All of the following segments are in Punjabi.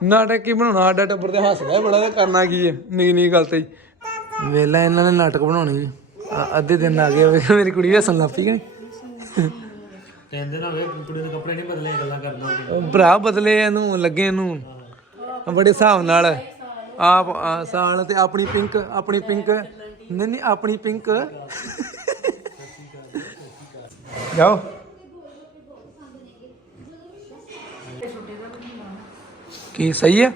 ਨਾਟਕ ਕੀ ਬਣਾਉਣਾ ਸਾਡਾ ਟੱਬਰ ਤੇ ਹੱਸਦਾ ਬੜਾ ਤੇ ਕਰਨਾ ਕੀ ਹੈ? ਨੀ ਨੀ ਗੱਲ ਤੇ। ਵੇਲਾ ਇਹਨਾਂ ਨੇ ਨਾਟਕ ਬਣਾਉਣੀ ਵੀ। ਆ- ਅੱਧੇ ਦਿਨ ਆ ਗਏ ਵੇਖ ਮੇਰੀ ਕੁੜੀ ਵੀ ਹੱਸਣ ਲੱਗ ਪਈ ਕਿ ਤਿੰਨ ਦਿਨ ਹੋ ਗਏ ਕੁੜੀ ਦੇ ਕੱਪੜੇ ਨਹੀਂ ਬਦਲੇ ਗੱਲਾਂ ਕਰਦਾ ਉਹ ਭਰਾ ਬਦਲੇ ਇਹਨੂੰ ਲੱਗੇ ਇਹਨੂੰ। ਬੜੇ ਹਿਸਾਬ ਨਾਲ। ਆਪ ਆ, ਸਾਲ ਤੇ ਆਪਣੀ ਪਿੰਕ ਆਪਣੀ ਪਿੰਕ। ਨਹੀਂ ਨਹੀਂ ਆਪਣੀ ਪਿੰਕ। ਜਾਓ। ਕੀ ਸਹੀ ਹੈ?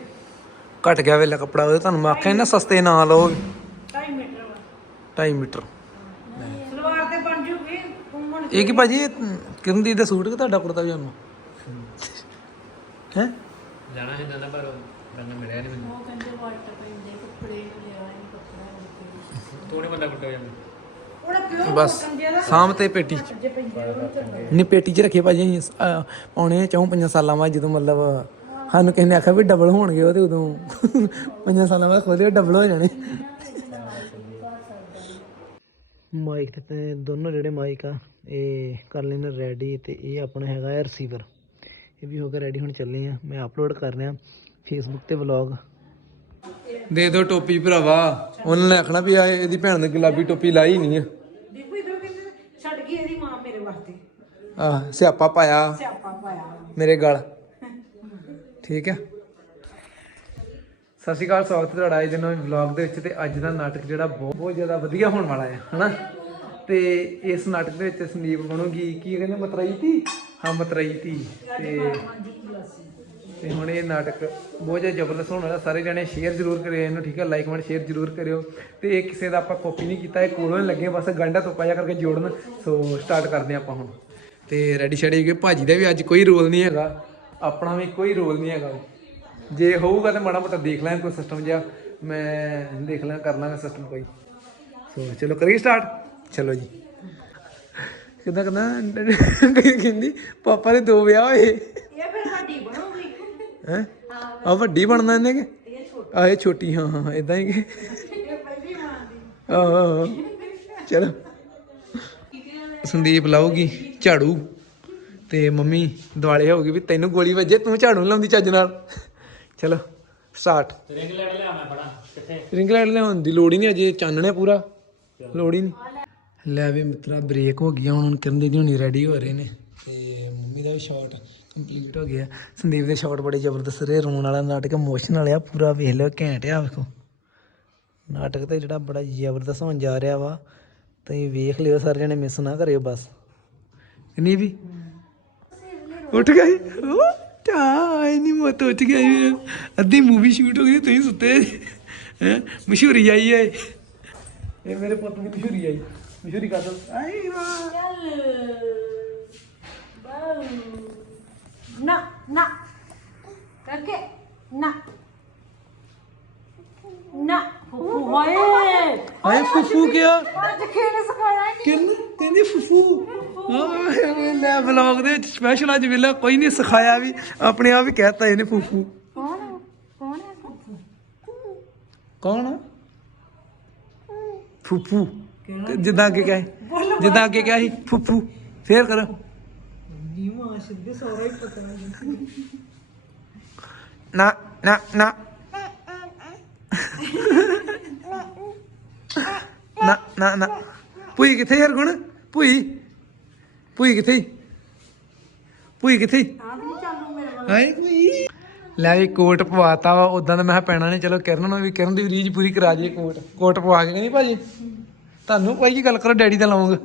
ਘਟ ਗਿਆ ਵੇਲਾ ਕੱਪੜਾ ਉਹਦੇ ਤੁਹਾਨੂੰ ਮੈਂ ਆਖਿਆ ਸੀ ਨਾ ਸਸਤੇ ਨਾ ਲਓ 2.5 ਮੀਟਰ 2.5 ਮੀਟਰ। ਸਲਵਾਰ ਤੇ ਬਣ ਜੂਗੀ ਘੁੰਮਣ ਇਹ ਕੀ ਭਾਜੀ ਕਿਰਨ ਦੀ ਦਾ ਸੂਟ ਕਿ ਤੁਹਾਡਾ ਕੁੜਤਾ ਪਜਾਮਾ? ਹੈ? ਲੈਣਾ ਹੈ ਨਾ ਪਰ ਮੈਨੂੰ ਮਿਲਿਆ ਨਹੀਂ ਮੈਨੂੰ। ਉਹ ਕਹਿੰਦੇ ਵਾਟਰ ਪੈਂਦੇ ਕੱਪੜੇ ਲਿਆ ਇਹ ਕੱਪੜਾ ਤੂੰ ਨਹੀਂ ਬੰਦਾ ਕੁੱਟਿਆ ਜਾਂਦਾ ਉਹਦਾ ਪਿਓ ਬਸ ਸਾਂਭ ਤੇ ਪੇਟੀ ਉਹ ਨਹੀਂ ਪੇਟੀ 'ਚ ਰੱਖੇ ਭਾਜੀ ਅਸੀਂ ਅਹ, ਪੌਣੇ ਚੌਂ ਪੰਜਾਂ ਸਾਲਾਂ ਬਾਅਦ ਜਦੋਂ ਮਤਲਬ ਸਾਨੂੰ ਕਿਸੇ ਨੇ ਆਖਿਆ ਵੀ ਡਬਲ ਹੋਣਗੇ ਉਹ ਤੇ ਉਦੋਂ ਪੰਜਾਂ ਸਾਲਾਂ ਬਾਅਦ ਖੋਲੇ ਡਬਲ ਹੋ ਜਾਣੇ। ਮਾਈਕ ਤੇ ਦੋਨੋਂ ਜਿਹੜੇ ਮਾਈਕ ਆ ਇਹ ਕਰ ਲੈਣੇ ਰੈਡੀ ਤੇ ਇਹ ਆਪਣਾ ਹੈਗਾ ਹੈ ਰਿਸੀਵਰ ਇਹ ਵੀ ਹੋ ਗਿਆ ਰੈਡੀ ਹੁਣ ਚੱਲੇ ਆ ਮੈਂ ਅਪਲੋਡ ਕਰ ਰਿਹਾ ਫੇਸਬੁੱਕ ਤੇ ਵਲੌਗ ਦੇ ਦੋ ਟੋਪੀ ਭਰਾਵਾ। ਉਹਨਾਂ ਨੇ ਆਖਣਾ ਵੀ ਆ ਇਹਦੀ ਭੈਣ ਨੇ ਗੁਲਾਬੀ ਟੋਪੀ ਲਾਈ ਨਹੀਂ ਆ। ਦੇਖੋ ਇਧਰ ਕਹਿੰਦੇ ਛੱਡ ਗਈ ਇਹਦੀ ਮਾਂ ਮੇਰੇ ਵਾਸਤੇ। ਆਹ ਸਿਆਪਾ ਪਾਇਆ। ਸਿਆਪਾ ਪਾਇਆ। ਮੇਰੇ ਗਲ। ਠੀਕ ਹੈ? ਸਤਿ ਸ਼੍ਰੀ ਅਕਾਲ, ਸਵਾਗਤ ਤੁਹਾਡਾ ਅੱਜ ਦੇ ਨਵੇਂ ਵਲੌਗ ਦੇ ਵਿੱਚ ਤੇ ਅੱਜ ਦਾ ਨਾਟਕ ਜਿਹੜਾ ਬਹੁਤ ਬਹੁਤ ਜ਼ਿਆਦਾ ਵਧੀਆ ਹੋਣ ਵਾਲਾ ਹੈ, ਹਨਾ? ਤੇ ਇਸ ਨਾਟਕ ਦੇ ਵਿੱਚ ਸੰਦੀਪ ਬਣੂਗੀ, ਕੀ ਕਹਿੰਦੇ ਮਤਰਾਈ ਤੀ ਹਾਂ ਮਤਰਾਈ ਤੀ ਤੇ ਤੇ ਹੁਣ ਇਹ ਨਾਟਕ ਬਹੁਤ ਜ਼ਿਆਦਾ ਜ਼ਬਰਦਸਤ ਹੋਣ ਵਾਲਾ, ਸਾਰੇ ਜਣੇ ਸ਼ੇਅਰ ਜ਼ਰੂਰ ਕਰਿਓ ਇਹਨੂੰ, ਠੀਕ ਹੈ? ਲਾਈਕ ਕਮੈਂਟ ਸ਼ੇਅਰ ਜ਼ਰੂਰ ਕਰਿਓ। ਤੇ ਇਹ ਕਿਸੇ ਦਾ ਆਪਾਂ ਕਾਪੀ ਨਹੀਂ ਕੀਤਾ, ਇਹ ਕੋਲੋਂ ਹੀ ਲੱਗੇ, ਬਸ ਗੰਡਾ ਤੋਪਾ ਜਿਹਾ ਕਰਕੇ ਜੋੜਨ। ਸੋ ਸਟਾਰਟ ਕਰਦੇ ਹਾਂ ਆਪਾਂ ਹੁਣ। ਤੇ ਰੈਡੀ ਸ਼ੈਡੀ ਕਿ ਭਾਜੀ ਦਾ ਵੀ ਅੱਜ ਕੋਈ ਰੋਲ ਨਹੀਂ ਹੈਗਾ। ਆਪਣਾ ਵੀ ਕੋਈ ਰੋਲ ਨਹੀਂ ਹੈਗਾ। ਜੇ ਹੋਊਗਾ ਤਾਂ ਮਾੜਾ ਮੋਟਾ ਦੇਖ ਲਾਂਗੇ ਕੋਈ ਸਿਸਟਮ ਜਿਹਾ। ਮੈਂ ਦੇਖ ਲਾਂ ਕਰ ਲਾਂਗਾ ਸਿਸਟਮ ਕੋਈ। ਸੋ ਚਲੋ ਕਰੀਏ ਸਟਾਰਟ ਚਲੋ ਜੀ। ਕਿਦਾਂ ਕਹਿੰਦਾ ਕਹਿੰਦੀ ਪਾਪਾ ਦੇ ਦੋ ਵਿਆਹ ਹੋਏ। ਇਹ ਫਿਰ ਵੱਡੀ ਬਣੂਗੀ। ਹੈ? ਆ ਵੱਡੀ ਬਣਨਾ ਇਹਨੇ ਕਿ? ਆ ਇਹ ਛੋਟੀ ਹਾਂ ਹਾਂ ਇਦਾਂ ਹੀ ਕਿ? ਆਹੋ। ਚਲੋ। ਸੰਦੀਪ ਲਾਉਗੀ ਝਾੜੂ। ਤੇ ਮੰਮੀ ਦੁਆਲੇ ਹੋ ਗਈ ਵੀ ਤੈਨੂੰ ਗੋਲੀ ਵੱਜੇ, ਤੂੰ ਝਾੜੂ ਨੀ ਲਾਉਂਦੀ ਚੱਜ ਨਾਲ। ਚਲੋ ਸਟਾਰਟ ਰਿੰਗ ਲੈਟ ਲਿਆ ਮੈਂ ਬੜਾ ਕਿੱਥੇ ਰਿੰਗ ਲਾਈਟ ਲਿਆਉਣ ਦੀ ਲੋੜ ਹੀ ਨਹੀਂ ਅਜੇ, ਚਾਨਣੇ ਪੂਰਾ। ਲੋੜ ਹੀ ਨਹੀਂ ਲੈ ਵੀ ਮਿੱਤਰਾ ਬ੍ਰੇਕ ਹੋ ਗਿਆ ਹੁਣ ਕਿਰਨ ਦੀ ਹੋਣੀ ਰੈਡੀ ਹੋ ਰਹੇ ਨੇ। ਤੇ ਮੰਮੀ ਦਾ ਵੀ ਸ਼ਾਟ ਕੰਪਲੀਟ ਹੋ ਗਿਆ। ਸੰਦੀਪ ਦੇ ਸ਼ਾਟ ਬੜੇ ਜ਼ਬਰਦਸਤ ਰਹੇ, ਰੋਣ ਵਾਲਾ ਨਾਟਕ ਇਮੋਸ਼ਨਲ ਆ ਪੂਰਾ, ਵੇਖ ਲਿਓ ਘੈਂਟ ਆ, ਵੇਖੋ। ਨਾਟਕ ਤਾਂ ਜਿਹੜਾ ਬੜਾ ਜ਼ਬਰਦਸਤ ਹੋਣ ਜਾ ਰਿਹਾ ਵਾ, ਤੁਸੀਂ ਵੇਖ ਲਿਓ, ਸਾਰੇ ਜਣੇ ਮਿਸ ਨਾ ਕਰਿਓ ਬਸ। ਨਹੀਂ ਵੀ ਉੱਠ ਗਈ ਟਾ ਨਹੀਂ ਮਤ ਉੱਠ ਗਈ ਅੱਧੀ ਮੂਵੀ ਸ਼ੂਟ ਹੋ ਗਈ, ਤੁਸੀਂ ਸੁੱਤੇ। ਹੈ, ਮਸ਼ਹੂਰੀ ਆਈ ਹੈ। ਇਹ ਮੇਰੇ ਪੁੱਤ ਦੀ ਮਸ਼ਹੂਰੀ ਆਈ। ਮਸ਼ਹੂਰੀ ਕਰ ਦੋ। ਆਈ ਵਾਹ ਚੱਲ। ਬਾਉ ਨਾ ਨਾ। ਕਰਕੇ। ਨਾ। ਨਾ ਫੁੱਫੂ ਹੋਏ। ਆਏ ਫੁੱਫੂ ਕਿਆ ਅੱਜ ਖੇਡ ਸਿਖਾਇਆ ਹੀ ਕਿੰਨ ਕਹਿੰਦੀ ਫੁੱਫੂ। ਹਾਂ ਲੈ ਵਲੌਗ ਦੇ ਵਿੱਚ ਸਪੈਸ਼ਲ ਅੱਜ ਵੇਲਾ ਕੋਈ ਨਹੀਂ ਸਿਖਾਇਆ ਵੀ ਆਪਣੇ ਆਪ ਹੀ ਕਹਿਤਾ ਇਹਨੇ ਫੁੱਫੂ। ਕੌਣ ਕੌਣ ਹੈ ਫੁੱਫੂ ਕੌਣ ਆ? ਫੁੱਫੂ। ਤੇ ਜਿੱਦਾਂ ਅੱਗੇ ਕਹੇ ਜਿੱਦਾਂ ਅੱਗੇ ਕਿਹਾ ਸੀ ਫੁੱਫੂ। ਫੇਰ ਕਰੋ। ਨੀਵਾ ਸਿੱਧੇ ਸਾਰਾ ਹੀ ਪਤਾ ਨਾ ਨਾ ਨਾ। ਨਾ ਨਾ ਨਾ। ਭੂਈ ਕਿੱਥੇ ਯਾਰ ਗੁਣ ਭੂਈ। ਭੂਈ ਕਿੱਥੇ ਭੂਈ ਕਿੱਥੇ ਹਾਏ ਭੂਈ ਲੈ ਵੀ ਕੋਟ ਪਵਾਤਾ ਵਾ ਉਦਾਂ ਤਾਂ ਮੈਂ ਕਿਹਾ ਪੈਣਾ ਨਹੀਂ। ਚਲੋ ਕਿਰਨ ਨੂੰ ਵੀ, ਕਿਰਨ ਦੀ ਵੀ ਰੀਝ ਪੂਰੀ ਕਰਾ ਜੀਏ ਕੋਟ। ਕੋਟ ਪਵਾ ਕੇ ਕਹਿੰਦੀ, ਭਾਜੀ, ਤੁਹਾਨੂੰ ਭਾਈ ਜੀ ਗੱਲ ਕਰੋ, ਡੈਡੀ ਦਾ ਲਾਉਂਗਾ।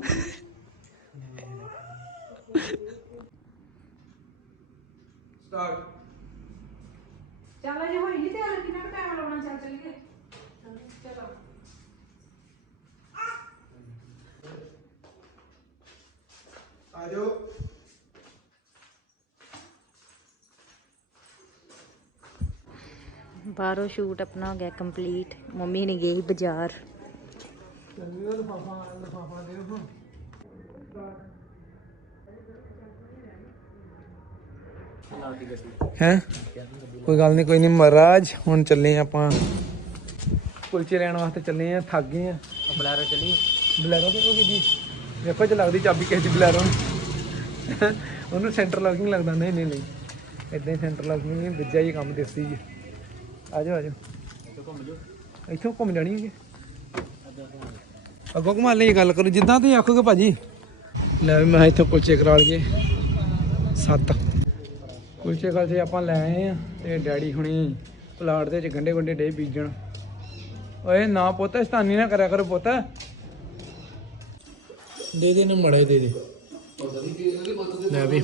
ਸਟਾਰਟ ਚੱਲ ਜੇ ਹੋਈ ਨਹੀਂ ਤੇ ਹਲੇ ਕਿੰਨਾ ਟਾਈਮ ਲਾਉਣਾ ਚੱਲ ਚੱਲੀਏ ਚਲੋ ਆ ਜਾਓ ਬਾਹਰੋਂ ਸ਼ੂਟ ਆਪਣਾ ਹੋ ਗਿਆ ਕੰਪਲੀਟ। ਮੰਮੀ ਨੇ ਗਈ ਬਾਜ਼ਾਰ। ਹੈ? ਕੋਈ ਗੱਲ ਨਹੀਂ ਕੋਈ ਨਹੀਂ ਮਹਾਰਾਜ ਹੁਣ ਚੱਲੇ ਆਪਾਂ। ਕੁਲਚੇ ਲੈਣ ਵਾਸਤੇ ਚੱਲੇ ਆ ਥੱਕ ਗਏ ਆ। ਬਲੈਰੋ ਚਲੀ। ਬਲੈਰੋ ਤੇ ਹੋ ਗਈ ਜੀ? ਵੇਖੋ ਜੇ ਲੱਗਦੀ ਚਾਬੀ ਕਿਸੇ ਦੀ ਬਲੈਰੋ ਨੂੰ। ਉਹਨੂੰ ਸੈਂਟਰ ਲੌਕਿੰਗ ਲੱਗਦਾ, ਨਹੀਂ ਨਹੀਂ ਨਹੀਂ। ਇਦਾਂ ਹੀ ਸੈਂਟਰ ਲੱਗ ਨਹੀਂ ਵਿੱਜਾ ਹੀ ਕੰਮ ਦੇਸੀ ਜੀ। ਆ ਜਾਓ ਆ ਜਾਓ। ਇੱਥੋਂ ਘੁੰਮ ਜਾਣੀ ਹੈਗੀ ਅੱਗੋਂ ਘੁਮਾ ਲਈ ਗੱਲ ਕਰੋ। ਜਿੱਦਾਂ ਤੁਸੀਂ ਆਖੋਗੇ ਭਾਜੀ। ਲੈ ਵੀ ਮੈਂ ਇੱਥੋਂ ਕੁਲਚੇ ਕਰਾ ਲਈਏ। ਸੱਤ। ਕੁਲਚੇ ਕਾਲਚੇ ਆਪਾਂ ਲੈ ਆਏ ਆ ਤੇ ਡੈਡੀ ਹੁਣੀ ਪਲਾਟ ਦੇ ਵਿੱਚ ਗੰਡੇ ਗੁੰਡੇ ਡੇ ਬੀਜਣ। ਓਏ ਨਾ ਪੁੱਤ, ਸਤਾਨੀ ਨਾ ਕਰਿਆ ਕਰੋ ਪੁੱਤ। ਦੇ ਦੇ ਨਾ ਮੜੇ, ਦੇ ਦੇ। ਲੈ ਵੀ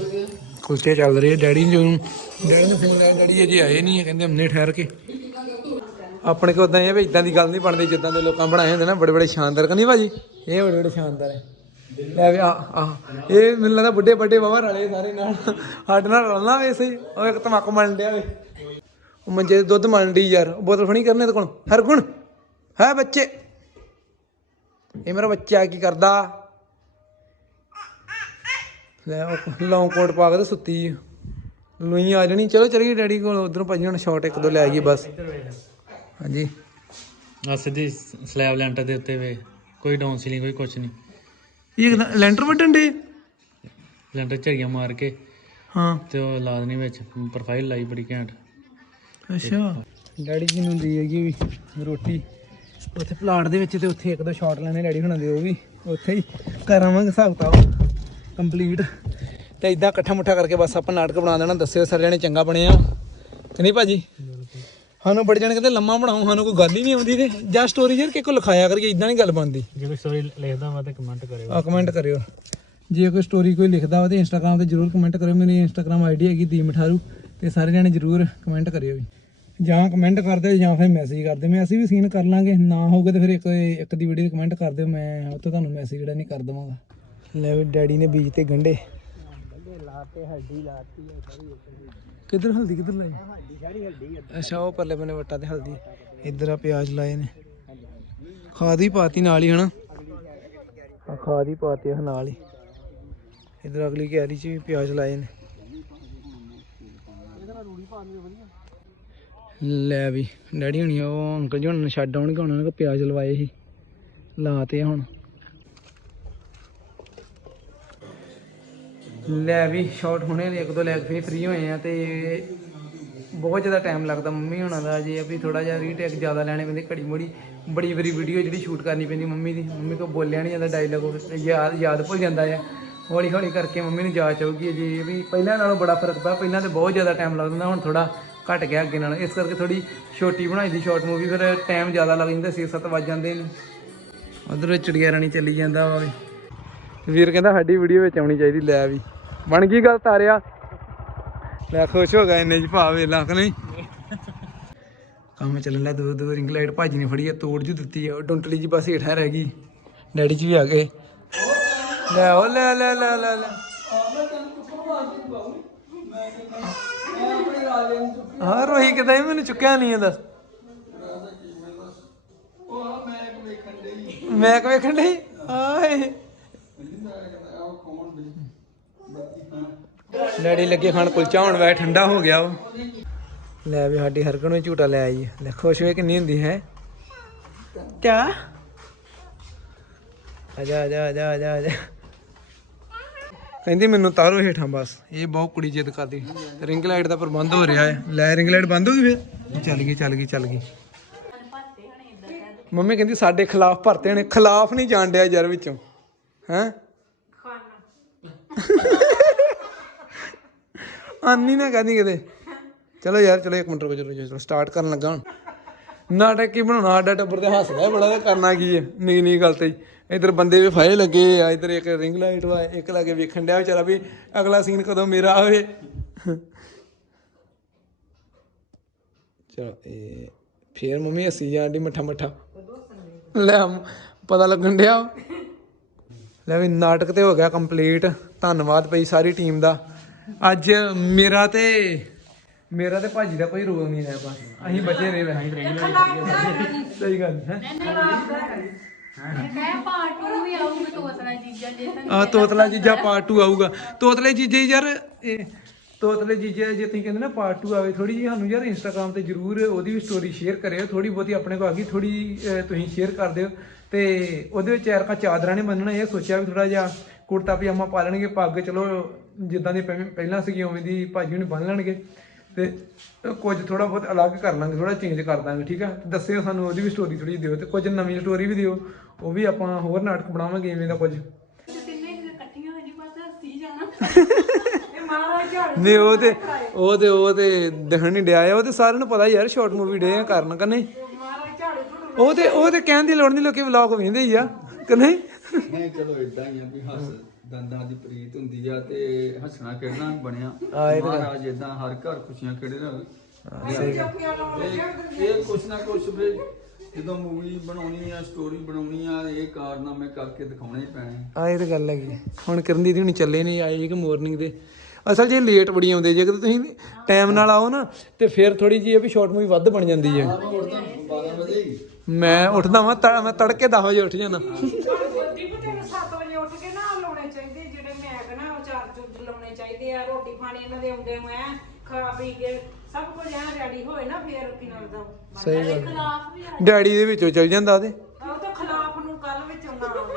ਕੁਲਚੇ ਚੱਲ ਰਹੇ ਆ। ਡੈਡੀ ਨੂੰ ਡੈਡੀ ਨੂੰ ਫੋਨ ਲਾਇਆ, ਡੈਡੀ ਅਜੇ ਆਏ ਨਹੀਂ ਕਹਿੰਦੇ ਹਮਨੇ ਠਹਿਰ ਕੇ। ਆਪਣੇ ਕੋ ਉਦਾਂ ਇਹ ਵੀ ਇਦਾਂ ਦੀ ਗੱਲ ਨਹੀਂ ਬਣਦੀ, ਜਿੱਦਾਂ ਦੇ ਲੋਕਾਂ ਬਣਾਏ ਹੁੰਦੇ ਨਾ, ਬੜੇ ਬੜੇ ਸ਼ਾਨਦਾਰ ਕਨੀ ਭਾਜੀ? ਇਹ ਬੜੇ ਬੜੇ ਸ਼ਾਨਦਾਰ ਹੈ। ਲੈ ਵੀ ਆ ਆ, ਇਹ ਮੈਨੂੰ ਲੱਗਦਾ ਬੁੱਢੇ ਵੱਡੇ ਬਾਬਾ ਰਲੇ ਸਾਰੇ ਨਾਲ। ਸਾਡੇ ਨਾਲ ਰਲਣਾ ਵੈਸੇ ਹੀ ਉਹ ਇੱਕ ਤਮਾਕੂ ਮਲਣ ਡਿਆ ਵੇ। ਉਹ ਮੰਜੇ ਤੇ ਦੁੱਧ ਮੰਨ ਡਈ ਯਾਰ, ਉਹ ਬੋਤਲ ਫਣੀ ਕਰਨੇ ਤੇ ਕੋਲ। ਹਰ ਗੁਣ ਹੈ ਬੱਚੇ। ਇਹ ਮੇਰਾ ਬੱਚਾ ਕੀ ਕਰਦਾ? ਲੈ ਉਹ ਲੌਂਗ ਕੋਟ ਪਾ ਕੇ ਤੇ ਸੁੱਤੀ। ਲੂਈ ਆ ਜਾਣੀ। ਚਲੋ ਚਲੀਏ ਡੈਡੀ ਕੋਲ। ਉਧਰੋਂ ਭਾਜੀ ਹੁਣ ਸ਼ਾਟ ਇੱਕ ਦੋ ਲੈ ਆਈਏ ਬਸ। ਹਾਂਜੀ। ਆ ਸਿੱਧੀ ਸਲੈਬ ਲੈਂਟਰ ਦੇ ਉੱਤੇ ਵੇ। ਕੋਈ ਡਾਊਨ ਸੀਲਿੰਗ ਕੋਈ ਕੁਛ ਨਹੀਂ। ਇਹ ਲੈਂਟਰ ਵੱਢਣ ਦੇ? ਲੈਂਟਰ ਝੜੀਆਂ ਮਾਰ ਕੇ। ਹਾਂ। ਤੇ ਉਹ ਲਾ ਦੇਣੀ ਵਿੱਚ। ਪ੍ਰੋਫਾਈਲ ਲਾਈ ਬੜੀ ਘੈਂਟ। ਅੱਛਾ। ਡੈਡੀ ਜੀ ਨੂੰ ਦੀ ਹੈਗੀ ਵੀ ਰੋਟੀ। ਉੱਥੇ ਪਲਾਟ ਦੇ ਵਿੱਚ ਤੇ ਉੱਥੇ ਇੱਕ ਦੋ ਸ਼ਾਟ ਲੈਣੇ ਡੈਡੀ ਹੁਣਾਂ ਦੇ ਉਹ ਵੀ। ਉੱਥੇ ਹੀ ਕਰਾਵਾਂਗੇ ਹਿਸਾਬ ਕਿਤਾਬ। ਕੰਪਲੀਟ ਤੇ ਇਦਾਂ ਇਕੱਠਾ ਮੁੱਠਾ ਕਰਕੇ ਬਸ ਆਪਾਂ ਨਾਟਕ ਬਣਾ ਦੇਣਾ ਦੱਸਿਓ ਸਾਰੇ ਜਣੇ ਚੰਗਾ ਬਣਿਆ ਕਿ ਨਹੀਂ ਭਾਜੀ? ਸਾਨੂੰ ਬੜੇ ਜਣੇ ਕਹਿੰਦੇ ਲੰਮਾ ਬਣਾਓ ਸਾਨੂੰ ਕੋਈ ਗੱਲ ਹੀ ਨਹੀਂ ਆਉਂਦੀ ਤੇ। ਜਾਂ ਸਟੋਰੀ ਯਾਰ ਕਿਹ ਕੋ ਲਿਖਾਇਆ ਕਰੀਏ ਇਦਾਂ ਨਹੀਂ ਗੱਲ ਬਣਦੀ। ਜੇ ਕੋਈ ਸਟੋਰੀ ਲਿਖਦਾ ਵਾ ਤੇ ਕਮੈਂਟ ਕਰਿਓ। ਆ ਕਮੈਂਟ ਕਰਿਓ। ਜੇ ਕੋਈ ਸਟੋਰੀ ਕੋਈ ਲਿਖਦਾ ਵਾ ਤੇ ਇੰਸਟਾਗ੍ਰam ਤੇ ਜਰੂਰ ਕਮੈਂਟ ਕਰਿਓ। ਮੇਰੀ ਇੰਸਟਾਗ੍ਰam ਆਈਡੀ ਹੈਗੀ ਦੀ ਮਠਾਰੂ ਤੇ ਸਾਰੇ ਜਣੇ ਜਰੂਰ ਕਮੈਂਟ ਕਰਿਓ ਵੀ ਜਾਂ ਕਮੈਂਟ ਕਰਦੇ ਜਾਂ ਫਿਰ ਮੈਸੇਜ ਕਰਦੇ ਮੈਂ ਅਸੀਂ ਵੀ ਸੀਨ ਕਰ ਲਾਂਗੇ। ਨਾ ਹੋਊਗਾ ਤੇ ਫਿਰ ਇੱਕ ਇੱਕ ਦੀ ਵੀਡੀਓ ਕਮੈਂਟ ਕਰ ਦਿਓ। ਮੈਂ ਉਹ ਤੋਂ ਤੁਹਾਨੂੰ ਮੈਸੇਜ ਜਿਹੜਾ ਨਹੀਂ ਕਰ ਦਵਾਂਗਾ। ਲੈ ਵੀ ਡੈਡੀ ਨੇ ਬੀਜ ਤੇ ਗੰਡੇ ਲਾਤੇ ਹਲਦੀ ਲਾਤੀ ਕਿੱਧਰ ਹਲਦੀ, ਕਿੱਧਰ ਲਾਈ? ਹਲਦੀ ਸਾਰੀ ਹਲਦੀ ਅੱਛਾ, ਉਹ ਪਰਲੇ ਬਨੇ ਵੱਟਾ ਤੇ ਹਲਦੀ। ਇੱਧਰ ਆ ਪਿਆਜ਼ ਲਾਏ ਨੇ। ਖਾਦ ਹੀ ਪਾਤੀ ਨਾਲ ਹੀ, ਹਨਾ? ਆ ਖਾਦ ਹੀ ਪਾਤੀ ਆ ਨਾਲ ਹੀ। ਇੱਧਰ ਅਗਲੀ ਕਿਆਰੀ 'ਚ ਵੀ ਪਿਆਜ਼ ਲਾਏ ਨੇ। ਲੈ ਵੀ, ਡੈਡੀ ਹੁਣੀ ਉਹ ਅੰਕਲ ਜੀ ਹੁਣ ਛੱਡ ਆਉਣਗੇ, ਉਹਨਾਂ ਨੇ ਪਿਆਜ਼ ਲਵਾਏ ਸੀ। ਲਾਤੇ ਹੁਣ। ਲੈ ਵੀ ਸ਼ਾਰਟ ਹੁਣੇ ਇੱਕ ਦੋ ਲੈਗ ਫੇਰ ਫ੍ਰੀ ਹੋਏ ਆ ਤੇ ਬਹੁਤ ਜ਼ਿਆਦਾ ਟਾਈਮ ਲੱਗਦਾ ਮੰਮੀ ਹੁਣਾਂ ਦਾ, ਜੇ ਵੀ ਥੋੜਾ ਜਿਹਾ ਰੀਟੇਕ ਜ਼ਿਆਦਾ ਲੈਣੇ ਪੈਂਦੇ, ਘੜੀ ਮੁੜੀ ਬੜੀ ਵਾਰੀ ਵੀਡੀਓ ਜਿਹੜੀ ਸ਼ੂਟ ਕਰਨੀ ਪੈਂਦੀ ਮੰਮੀ ਦੀ। ਮੰਮੀ ਤੋਂ ਬੋਲਿਆ ਨਹੀਂ ਜਾਂਦਾ ਡਾਇਲੌਗ ਯਾਦ ਯਾਦ ਭੁੱਲ ਜਾਂਦਾ ਆ। ਹੌਲੀ ਹੌਲੀ ਕਰਕੇ ਮੰਮੀ ਨੂੰ ਜਾਚ ਆਊਗੀ ਜੀ ਵੀ ਪਹਿਲਾਂ ਨਾਲੋਂ ਬੜਾ ਫ਼ਰਕ ਪਿਆ, ਪਹਿਲਾਂ ਤੇ ਬਹੁਤ ਜ਼ਿਆਦਾ ਟਾਈਮ ਲੱਗਦਾ ਹੁੰਦਾ, ਹੁਣ ਥੋੜਾ ਘਟ ਗਿਆ ਅੱਗੇ ਨਾਲ। ਇਸ ਕਰਕੇ ਥੋੜੀ ਛੋਟੀ ਬਣਾਈ ਦੀ ਸ਼ਾਰਟ ਮੂਵੀ ਫਿਰ ਟਾਈਮ ਜ਼ਿਆਦਾ ਲੱਗ ਜਾਂਦਾ 6-7 ਵੱਜ ਜਾਂਦੇ ਨੇ। ਉਧਰ ਚਿੜੀਆ ਰਾਣੀ ਚੱਲੀ ਜਾਂਦਾ ਵਾ। ਵੀਰ ਕਹਿੰਦਾ ਸਾਡੀ ਵੀਡੀਓ ਵਿੱਚ ਆਉਣੀ ਚਾਹੀਦੀ, ਲੈ ਵੀ। ਬਣ ਗਈ ਗੱਲ ਤਾਰਿਆ। ਲੈ ਖੁਸ਼ ਹੋ ਗਿਆ ਇੰਨੇ ਜੀ ਭਾ ਵੇਲਾ ਕਿ ਨਹੀਂ? ਕੰਮ ਚੱਲਣ ਲੱਗਾ ਦੂਰ ਦੂਰ ਰਿੰਗ ਲਾਈਟ ਭਾਜੀ ਨੇ ਫੜੀ ਆ, ਤੋੜ ਜੂ ਦਿੱਤੀ ਆ, ਉਹ ਜੀ ਬਸ ਹੇਠਾਂ ਰਹਿ ਗਈ। ਡੈਡੀ ਜੀ ਵੀ ਆ ਗਏ। ਲੈ ਉਹ, ਲੈ ਲੈ ਲੈ ਲੈ ਲੈ। ਹਾਂ, ਰੋਹੀ ਕਿਦਾਂ ਮੈਨੂੰ ਚੁੱਕਿਆ ਨਹੀਂ ਇਹਦਾ। ਮੈਂ ਕਿ ਵੇਖਣ ਡਈ? ਆਏ। ਡੈਡੀ ਲੱਗੇ ਖਾਣ ਕੁਲਚਾ, ਹੁਣ ਵੈ ਠੰਡਾ ਹੋ ਗਿਆ ਵਾ। ਲੈ ਵੀ ਸਾਡੀ ਹਰਕਣ ਨੂੰ ਝੂਟਾ ਲੈ ਆਈ ਲੈ ਖੁਸ਼ ਹੋਏ ਕਿੰਨੀ ਹੁੰਦੀ ਹੈ? ਕਿਆ? ਆਜਾ ਆਜਾ ਆਜਾ ਆਜਾ ਆਜਾ ਕਹਿੰਦੀ ਮੈਨੂੰ ਤਾਰੋ ਹੇਠਾਂ ਬਸ। ਇਹ ਬਹੁਤ ਕੁੜੀ ਜਿੱਦ ਕਰਦੀ। ਰਿੰਗ ਲਾਈਟ ਦਾ ਪ੍ਰਬੰਧ ਹੋ ਰਿਹਾ ਹੈ। ਲੈ, ਰਿੰਗ ਲਾਈਟ ਬੰਦ ਹੋ ਗਈ ਫਿਰ? ਚੱਲ ਗਈ ਚੱਲ ਗਈ ਚੱਲ ਗਈ। ਮੰਮੀ ਕਹਿੰਦੀ ਸਾਡੇ ਖਿਲਾਫ ਭਰਤੇ ਨੇ ਖਿਲਾਫ ਨਹੀਂ ਜਾਣ ਡਿਆ ਯਾਰ ਵਿੱਚੋਂ। ਹੈ ਆਨੀ ਨਾ ਕਹਦੀ ਕਿਤੇ। ਚਲੋ ਯਾਰ ਚਲੋ ਇੱਕ ਮਿੰਟ ਰੁਕੋ ਚਲੋ ਚਲੋ ਸਟਾਰਟ ਕਰਨ ਲੱਗਾ ਹੁਣ। ਨਾਟਕ ਕੀ ਬਣਾਉਣਾ? ਸਾਡਾ ਟੱਬਰ ਤੇ ਹੱਸਦਾ ਬੜਾ ਤੇ ਕਰਨਾ ਕੀ ਹੈ? ਨੀ ਨੀ ਗੱਲ ਤੇ। ਇੱਧਰ ਬੰਦੇ ਵੀ ਫਾਇਲ ਲੱਗੇ ਆ ਇੱਧਰ ਇੱਕ ਰਿੰਗ ਲਾਈਟ ਵਾ ਇੱਕ ਲਾਗੇ ਵੇਖਣ ਡਿਆ ਵਿਚਾਰਾ ਵੀ ਅਗਲਾ ਸੀਨ ਕਦੋਂ ਮੇਰਾ ਆਵੇ। ਚਲੋ ਇਹ ਫੇਰ ਮੰਮੀ ਹੱਸੀ ਜਾਂਦੀ ਮੱਠਾ ਮੱਠਾ ਲੈ ਪਤਾ ਲੱਗਣ ਡਿਆ। ਲੈ ਵੀ ਨਾਟਕ ਤੇ ਹੋ ਗਿਆ ਕੰਪਲੀਟ ਧੰਨਵਾਦ ਪਈ ਸਾਰੀ ਟੀਮ ਦਾ। ਅੱਜ ਮੇਰਾ ਤੇ ਮੇਰਾ ਤੇ ਭਾਜੀ ਦਾ ਕੋਈ ਰੋਲ ਨਹੀਂ ਹੈ ਬਸ। ਅਸੀਂ ਬਚੇ ਰਹੇ ਵੈਸੇ ਸਹੀ ਗੱਲ ਹੈ। ਕਹਿ ਪਾਰਟ 2 ਵੀ ਆਊਗਾ ਚੀਜ਼ਾਂ ਜੇ ਆ ਤੋਤਲਾ ਜੀਜਾ ਪਾਰਟ 2 ਆਊਗਾ। ਤੋਤਲੇ ਜੀਜੇ ਯਾਰ ਇਹ ਤੋਤਲੇ ਜੀਜੇ ਜੇ ਤੁਸੀਂ ਕਹਿੰਦੇ ਨਾ ਪਾਰਟ 2 ਆਵੇ ਥੋੜੀ ਜਿਹੀ ਸਾਨੂੰ ਯਾਰ ਇੰਸਟਾਗ੍ਰam ਤੇ ਜਰੂਰ ਉਹਦੀ ਵੀ ਸਟੋਰੀ ਸ਼ੇਅਰ ਕਰਿਓ। ਥੋੜੀ ਬਹੁਤੀ ਆਪਣੇ ਕੋ ਆ ਗਈ ਥੋੜੀ ਤੁਸੀਂ ਸ਼ੇਅਰ ਕਰ ਦਿਓ। ਤੇ ਉਹਦੇ ਵਿੱਚ ਯਾਰ ਕਾ ਚਾਦਰਾਂ ਨੇ ਬੰਨਣਾ ਇਹ ਸੋਚਿਆ ਵੀ ਥੋੜਾ ਜਿਹਾ ਕੁੜਤਾ ਪਜਾਮਾ ਪਾ ਲੈਣਗੇ ਪੱਗ ਚਲੋ ਜਿੱਦਾਂ ਦੀ ਪਹਿ- ਪਹਿਲਾਂ ਸੀਗੀ ਉਵੇਂ ਦੀ ਭਾਜੀ ਹੁਣੀ ਬੰਨ ਲੈਣਗੇ ਤੇ ਕੁਝ ਥੋੜਾ ਬਹੁਤ ਅਲੱਗ ਕਰ ਲਾਂਗੇ ਥੋੜਾ ਚੇਂਜ ਕਰ ਦਾਂਗੇ ਠੀਕ ਆ? ਤੇ ਦੱਸਿਓ ਸਾਨੂੰ ਉਹਦੀ ਵੀ ਸਟੋਰੀ ਥੋੜੀ ਦਿਓ ਤੇ ਕੁਝ ਨਵੀਂ ਸਟੋਰੀ ਵੀ ਦਿਓ ਉਹ ਵੀ ਆਪਾਂ ਹੋਰ ਨਾਟਕ ਬਣਾਵਾਂਗੇ ਇਵੇਂ ਦਾ ਕੁਝ। ਤਿੰਨੇ ਜਿਹੜੇ ਇਕੱਠੀਆਂ ਹੋ ਜੀ ਬਸ ਹੱਸੀ ਜਾਣਾ। ਇਹ ਮਾਰਾ ਝਾੜੂ ਨਹੀਂ ਉਹ ਤੇ ਉਹ ਤੇ ਉਹ ਤੇ ਦਿਖਣ ਨਹੀਂ ਡਿਆ ਆ ਉਹ ਤੇ ਸਾਰਿਆਂ ਨੂੰ ਪਤਾ ਯਾਰ ਸ਼ਾਰਟ ਮੂਵੀ ਡੇ ਆ ਕਰਨ ਕਨੇ? ਉਹ ਤੇ ਉਹ ਤੇ ਕਹਿਣ ਦੀ ਲੋੜ ਨਹੀਂ ਲੋਕੀ ਵਲੌਗ ਵੇਂਦੇ ਹੀ ਆ ਕਿ ਨਹੀਂ? ਨਹੀਂ ਚਲੋ ਇਦਾਂ ਹੀ ਆ ਵੀ ਹੱਸ ਦੰਦਾਂ ਦੀ ਪ੍ਰੀਤ ਹੁੰਦੀ ਆ ਤੇ ਹੱਸਣਾ ਖੇਡਣਾ ਬਣਿਆ? ਆ, ਇਹ ਤਾਂ ਮਹਾਰਾਜ ਇਦਾਂ ਹਰ ਘਰ ਖੁਸ਼ੀਆਂ ਖੇੜੇ ਰਹੇ ਇਹ ਇਹ ਕੁਛ ਨਾ ਕੁਛ ਵੀ ਜਦੋਂ ਮੂਵੀ ਬਣਾਉਣੀ ਆ ਸਟੋਰੀ ਬਣਾਉਣੀ ਆ ਇਹ ਕਾਰਨਾਮੇ ਕਰਕੇ ਦਿਖਾਉਣੇ ਪੈਣੇ। ਆ ਇਹ ਤਾਂ ਗੱਲ ਹੈਗੀ ਹੁਣ ਕਰਨ ਦੀ ਹੁਣੀ ਚੱਲੇ ਨਹੀਂ ਆਏ ਕਿ ਮਾਰਨਿੰਗ ਦੇ। ਅਸਲ ਜੇ ਲੇਟ ਬੜੀ ਆਉਂਦੇ ਜੇ ਕਿ ਤੁਸੀਂ ਟਾਈਮ ਨਾਲ ਆਓ ਨਾ ਤੇ ਫਿਰ ਥੋੜੀ ਜਿਹੀ ਇਹ ਵੀ ਸ਼ਾਰਟ ਮੂਵੀ ਵੱਧ ਬਣ ਜਾਂਦੀ ਹੈ 12 ਵਜੇ ਹੀ। ਮੈਂ ਉੱਠਦਾ ਵਾਂ ਤ- ਮੈਂ ਤੜਕੇ 10 ਵਜੇ ਉੱਠ ਜਾਣਾ ਦੀਪ ਤੈਨੂੰ 7 ਵਜੇ ਉੱਠ ਕੇ ਨਾ ਉਹ ਲਾਉਣੇ ਚਾਹੀਦੇ ਜਿਹੜੇ ਮੈਗ ਨਾ ਉਹ ਚਾਰ ਚੁੱਜ ਲਾਉਣੇ ਚਾਹੀਦੇ ਆ ਰੋਟੀ ਪਾਣੀ ਇਹਨਾਂ ਦੇ ਆਉਂਦੇ ਨੂੰ ਐ ਖਾ ਪੀ ਕੇ ਸਭ ਕੁਝ ਐ ਰੈਡੀ ਹੋਏ ਨਾ ਫੇਰ ਕੀ ਲੱਗਦਾ ਸਹੀ ਗੱਲ ਖਿਲਾਫ ਵੀ ਆ। ਡੈਡੀ ਦੇ ਵਿੱਚੋਂ ਚੱਲ ਜਾਂਦਾ ਉਹਦੇ। ਉਹ ਤਾਂ ਖਿਲਾਫ ਨੂੰ ਕੱਲ ਵਿੱਚ ਆਉਣਾ ਆਵੇ।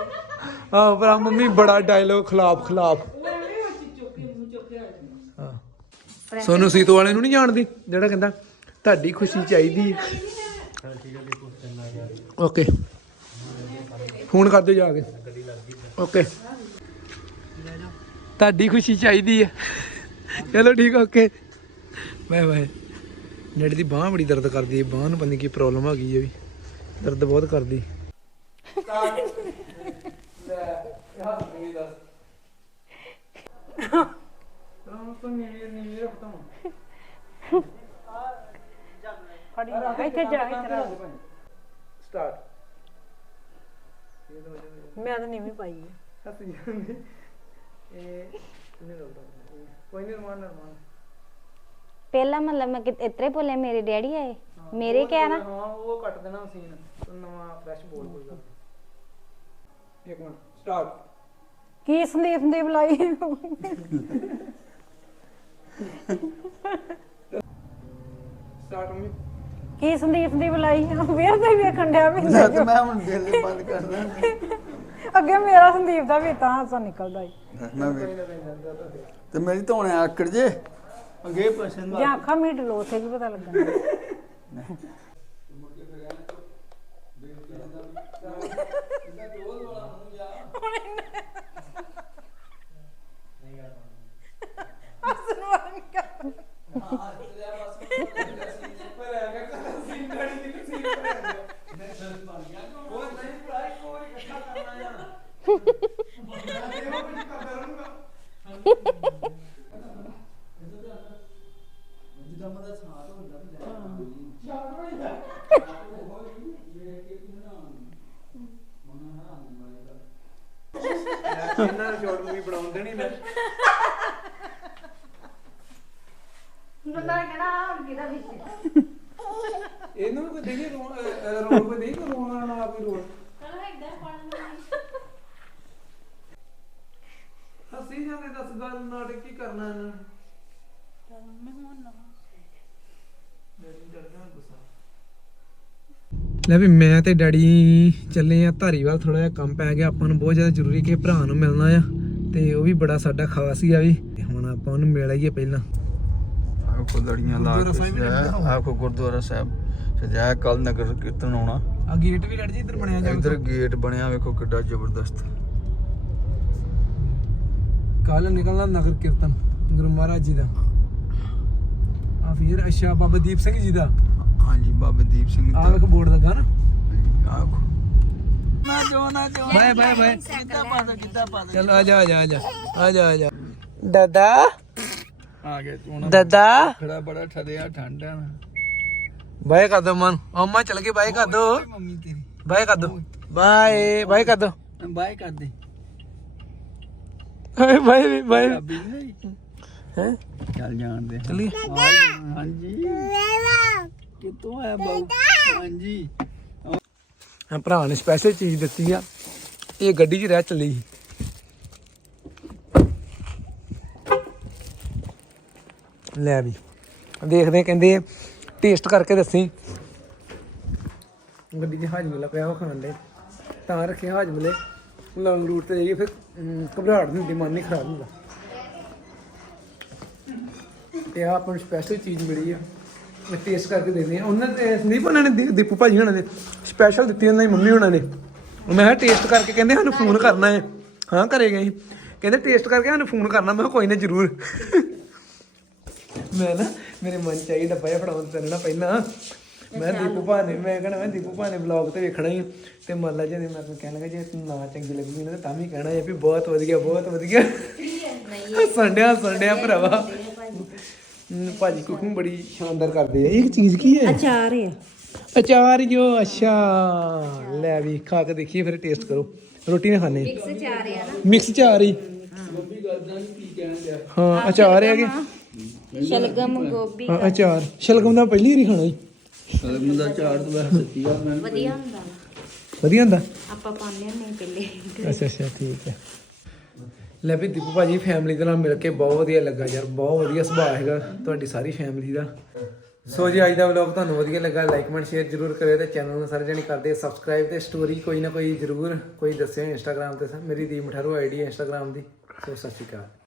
ਆਹ ਪਰ ਆਹ ਮੰਮੀ ਬੜਾ ਡਾਇਲੋਗ ਖਿਲਾਫ ਖਿਲਾਫ। ਉਹ ਐਵੇਂ ਚੁੱਕ ਮੂੰਹ ਜਾਂਦਾ। ਹਾਂ। ਸੋਨੂੰ ਸੀਤੋ ਵਾਲੇ ਨੂੰ ਨਹੀਂ ਜਾਣਦੀ ਜਿਹੜਾ ਕਹਿੰਦਾ ਤੁਹਾਡੀ ਖੁਸ਼ੀ ਚਾਹੀਦੀ ਹੈ। ਓਕੇ। ਫੋਨ ਕਰ ਦਿਓ ਜਾ ਕੇ। ਓਕੇ। ਤੁਹਾਡੀ ਖੁਸ਼ੀ ਚਾਹੀਦੀ ਹੈ। ਚਲੋ ਠੀਕ ਓਕੇ। Bye bye. ਡੈਡੀ ਦੀ ਬਾਹ ਬੜੀ ਦਰਦ ਕਰਦੀ ਹੈ। ਬਾਹ ਨੂੰ ਪਤਾ ਕੀ ਪ੍ਰੋਬਲਮ ਆ ਗਈ ਹੈ ਵੀ। ਦਰਦ ਬਹੁਤ ਕਰਦੀ। ਇੱਥੇ ਜਾ, ਇੱਥੇ ਸਟਾਰਟ ਮੈਂ ਤਾਂ ਨਹੀਂ ਪਾਈ ਹੱਸੀ ਜਾਂਦੇ। ਇਹ ਕਿੰਨੇ ਲੱਗਦਾ ਕੋਈ ਨਹੀਂ ਰਮਾਨ ਰਮਾਨ। ਪਹਿਲਾ ਮਤਲਬ ਮੈਂ ਕਿ ਇਤਰੇ ਬੋਲੇ ਮੇਰੇ ਡੈਡੀ ਆਏ? ਮੇਰੇ ਕਿਹਾ ਨਾ? ਹਾਂ ਉਹ ਕੱਟ ਦੇਣਾ ਸੀਨ। ਨਵਾਂ ਫਰੈਸ਼ ਬੋਲ ਕੋਈ ਗੱਲ ਨੀ। ਇੱਕ ਮਿੰਟ ਸਟਾਰਟ ਕੀ ਸੰਦੀਪ ਸੰਦੀਪ ਲਾਈ ਸਟਾਰਟ ਮੰਮੀ। ਕੀ ਸੰਦੀਪ ਸੰਦੀਪ ਲਾਈ ਵੇਰ ਤੇ ਵੇਖਣ ਡਿਆ ਵੀ ਤੇ ਮੈਂ ਹੁਣ ਦਿਲ ਬੰਦ ਕਰਦਾ ਅੱਗੇ ਮੇਰਾ ਸੰਦੀਪ ਦਾ ਵੀ ਤਾਂ ਹਾਸਾ ਨਿਕਲਦਾ ਈ। ਮੈਂ ਵੀ- ਤੇ ਮੇਰੀ ਧੋਣੇ ਆਕੜ ਜੇ। ਅੱਗੇ ਪਾਸੇ ਨੂੰ ਜਾਂ ਅੱਖਾਂ ਮੀਟ ਲੋ ਤੇ ਵੀ ਪਤਾ ਲੱਗਣਾ ਇਹਨਾਂ ਨੂੰ ਸ਼ਾਰਟ ਮੂਵੀ ਬਣਾਉਣ ਦੇਣੀ ਮੈਂ। ਇਹਨੂੰ ਵੀ ਕੋਈ ਦੇਣੀ ਰੋਣ ਰੋਣ ਕੋਈ ਦੇਣੀ ਰੋਣ ਵਾਲਾ ਕੋਈ ਰੋਣ। ਹੱਸੀ ਜਾਂਦੇ ਦੱਸ ਗੱਲ ਨਾਟਕ ਕੀ ਕਰਨਾ ਇਹਨਾਂ ਨੇ? ਲੈ ਵੀ ਮੈਂ ਤੇ ਡੈਡੀ ਚੱਲੇ ਆ ਧਾਰੀਵਾਲ ਥੋੜਾ ਜਿਹਾ ਕੰਮ ਪੈ ਗਿਆ ਆਪਾਂ ਨੂੰ ਬਹੁਤ ਜ਼ਿਆਦਾ ਜ਼ਰੂਰੀ ਕਿ ਭਰਾ ਨੂੰ ਮਿਲਣਾ ਆ। ਤੇ ਉਹ ਵੀ ਬੜਾ ਸਾਡਾ ਖਾਸ ਹੀ ਆ ਵੀ। ਹੁਣ ਆਪਾਂ ਉਹਨੂੰ ਮਿਲ ਆਈਏ ਪਹਿਲਾਂ। ਆਖੋ ਲੜੀਆਂ ਲਾ ਕੇ ਆਖੋ ਗੁਰਦੁਆਰਾ ਸਾਹਿਬ ਸਜਾਇਆ। ਕੱਲ ਨਗਰ ਕੀਰਤਨ ਆਉਣਾ ਆ ਗੇਟ ਵੀ ਡੈਡੀ ਜੀ ਇੱਧਰ ਬਣਿਆ ਇੱਧਰ ਗੇਟ ਬਣਿਆ ਵੇਖੋ ਕਿੱਡਾ ਜ਼ਬਰਦਸਤ। ਕੱਲ ਨਿਕਲਣਾ ਨਗਰ ਕੀਰਤਨ ਗੁਰੂ ਮਹਾਰਾਜ ਜੀ ਦਾ। ਆ ਫਿਰ ਅੱਛਾ ਬਾਬਾ ਦੀਪ ਸਿੰਘ ਜੀ ਦਾ। ਹਾਂਜੀ ਬਾਬਾ ਦੀਪ ਸਿੰਘ ਆ ਦਾ। ਵੇਖ ਬੋਰਡ ਲੱਗਾ ਨਾ। ਆਖੋ ਨਾ ਜੋ ਨਾ ਜੋ ਬਾਏ ਬਾਏ ਬਾਏ ਕਿੱਦਾਂ ਪਾਦਾ ਕਿੱਦਾਂ ਪਾਦਾ? ਚਲੋ ਆ ਜਾ ਆ ਜਾ ਆ ਜਾ ਆ ਜਾ ਆ ਜਾ। ਦਾਦਾ? ਆ ਗਿਆ ਚੋਣਾ ਦਾਦਾ? ਖੜਾ ਬੜਾ ਠਰਿਆ ਠੰਡ ਨਾ। ਬਾਏ ਕਰ ਦੋ ਮਨ। ਅੰਮਾ ਚਲ ਗਏ ਬਾਏ ਕਰ ਦੋ। ਮੰਮੀ ਤੇਰੀ। ਬਾਏ ਕਰ ਦੋ। ਬਾਏ ਬਾਏ ਕਰ ਦੋ। ਬਾਏ ਕਰ ਦੇ। ਬਾਏ ਬਾਏ ਬਾਏ ਹੈ? ਚੱਲ ਜਾਣ ਦੇ। ਚਲੀ ਹਾਂਜੀ ਕਿੱਥੋਂ ਆਇਆ ਬਾਊ? ਹਾਂਜੀ। ਭਰਾ ਨੇ ਸਪੈਸ਼ਲ ਚੀਜ਼ ਦਿੱਤੀ ਆ। ਇਹ ਗੱਡੀ 'ਚ ਰਹਿ ਚੱਲੀ ਸੀ ਲੈ ਵੀ। ਦੇਖਦੇ ਕਹਿੰਦੇ ਟੇਸਟ ਕਰਕੇ ਦੱਸੀ। ਗੱਡੀ 'ਚ ਹਾਜਮਲਾ ਪਿਆ ਉਹ ਖਾਣ ਦੇ ਤਾਂ ਰੱਖੇ ਹਾਜਮਲੇ। ਲੌਂਗ ਰੂਟ ਤੇ ਜਾਈਏ, ਫਿਰ ਘਬਰਾਹਟ ਨਹੀਂ ਹੁੰਦੀ, ਮਨ ਨਹੀਂ ਖਰਾਬ ਹੁੰਦਾ। ਤੇ ਆਪਾਂ ਨੂੰ ਸਪੈਸ਼ਲ ਚੀਜ਼ ਮਿਲੀ ਆ। ਟੇਸਟ ਕਰਕੇ ਦੇਖਦੇ ਆ। ਉਹਨਾਂ ਨੇ ਸੰਦੀਪ ਉਹਨਾਂ ਨੇ ਦੀਪੂ ਭਾਜੀ ਉਹਨਾਂ ਨੇ ਸਪੈਸ਼ਲ ਦਿੱਤੀ ਉਹਨਾਂ ਦੀ ਮੰਮੀ ਉਹਨਾਂ ਨੇ। ਮੈਂ ਕਿਹਾ ਟੇਸਟ ਕਰਕੇ ਕਹਿੰਦੇ ਸਾਨੂੰ ਫੋਨ ਕਰਨਾ ਹੈ। ਹਾਂ, ਘਰੇ ਗਏ ਕਹਿੰਦੇ ਟੇਸਟ ਕਰਕੇ ਸਾਨੂੰ ਫੋਨ ਕਰਨਾ। ਮੈਂ ਕਿਹਾ ਕੋਈ ਨਾ ਜ਼ਰੂਰ। ਮੈਂ ਨਾ, ਮੇਰੇ ਮਨ ਚ ਆਈ ਡੱਬਾ ਜਿਹਾ ਫੜਾਉਣ ਤੇ ਨਾ ਪਹਿਲਾਂ। ਮੈਂ ਦੀਪੂ ਭਾ ਮੈਂ ਕਹਿੰਦਾ ਮੈਂ ਦੀਪੂ ਭਾ ਵਲੌਗ ਤੇ ਵੇਖਣਾ ਹੀ ਤੇ ਮੰਨ ਲਾ ਜੇ ਮੈਂ ਕਹਿਣ ਲੱਗਾ, ਜੇ ਨਾ ਚੰਗੀ ਲੱਗੀ ਨਾ, ਤਾਂ ਵੀ ਕਹਿਣਾ ਹੈ ਵੀ ਬਹੁਤ ਵਧੀਆ ਬਹੁਤ ਵਧੀਆ। ਸੰਡਿਆ ਸੰਡਿਆ ਭਰਾਵਾ। ਭਾਜੀ ਕੁਕਿੰਗ ਬੜੀ ਸ਼ਾਨਦਾਰ ਕਰਦੇ ਆ। ਇਹ ਚੀਜ਼ ਕੀ ਹੈ? ਅਚਾਰ ਆ। ਅਚਾਰ ਜੋ ਅੱਛਾ। ਲੈ ਵੀ ਖਾ ਕੇ ਦੇਖੀਏ ਫਿਰ ਟੇਸਟ ਕਰੋ। ਰੋਟੀ ਨਾ ਖਾਣੇ। ਮਿਕਸ ਚਾਰ ਆ ਨਾ। ਮਿਕਸ ਚਾਰ ਹੀ ਹਾਂ ਅਚਾਰ ਹੈਗੇ। ਸ਼ਲਗਮ ਗੋਭੀ ਹਾਂ ਅਚਾਰ। ਸ਼ਲਗਮ ਦਾ ਪਹਿਲੀ ਵਾਰੀ ਖਾਣਾ ਜੀ। ਸਲਮ ਦਾ ਚਾਰ ਤੋਂ ਵੈਸੇ ਸੱਚੀ ਆ ਮੈਂ ਵਧੀਆ ਹੁੰਦਾ। ਵਧੀਆ ਹੁੰਦਾ? ਆਪਾਂ ਪਾਉਂਦੇ ਨਹੀਂ ਪਹਿਲੇ। ਅੱਛਾ ਅੱਛਾ ਠੀਕ ਹੈ। ਲੈ ਵੀ ਦੀਪੂ ਭਾਜੀ ਫੈਮਿਲੀ ਦੇ ਨਾਲ ਮਿਲ ਕੇ ਬਹੁਤ ਵਧੀਆ ਲੱਗਾ ਯਾਰ। ਬਹੁਤ ਵਧੀਆ ਸੁਭਾਅ ਹੈਗਾ। ਤੁਹਾਡੀ ਸਾਰੀ ਫੈਮਿਲੀ ਦਾ। ਸੋ ਜੀ, ਅੱਜ ਦਾ ਵਲੌਗ ਤੁਹਾਨੂੰ ਵਧੀਆ ਲੱਗਾ ਲਾਈਕ ਕਮੈਂਟ ਸ਼ੇਅਰ ਜਰੂਰ ਕਰਿਓ ਤੇ ਚੈਨਲ ਨੂੰ ਸਾਰੇ ਜਣੇ ਕਰਦੇ ਸਬਸਕ੍ਰਾਈਬ ਤੇ ਸਟੋਰੀ ਕੋਈ ਨਾ ਕੋਈ ਜਰੂਰ ਕੋਈ ਦੱਸਿਓ ਇੰਸਟਾਗ੍ਰam ਤੇ। ਮੇਰੀ ਦੀ ਮਠਾਰੂ ਆਈਡੀ ਹੈ ਇੰਸਟਾਗ੍ਰam ਦੀ। ਸੋ ਸਤਿ ਸ਼੍ਰੀ ਅਕਾਲ।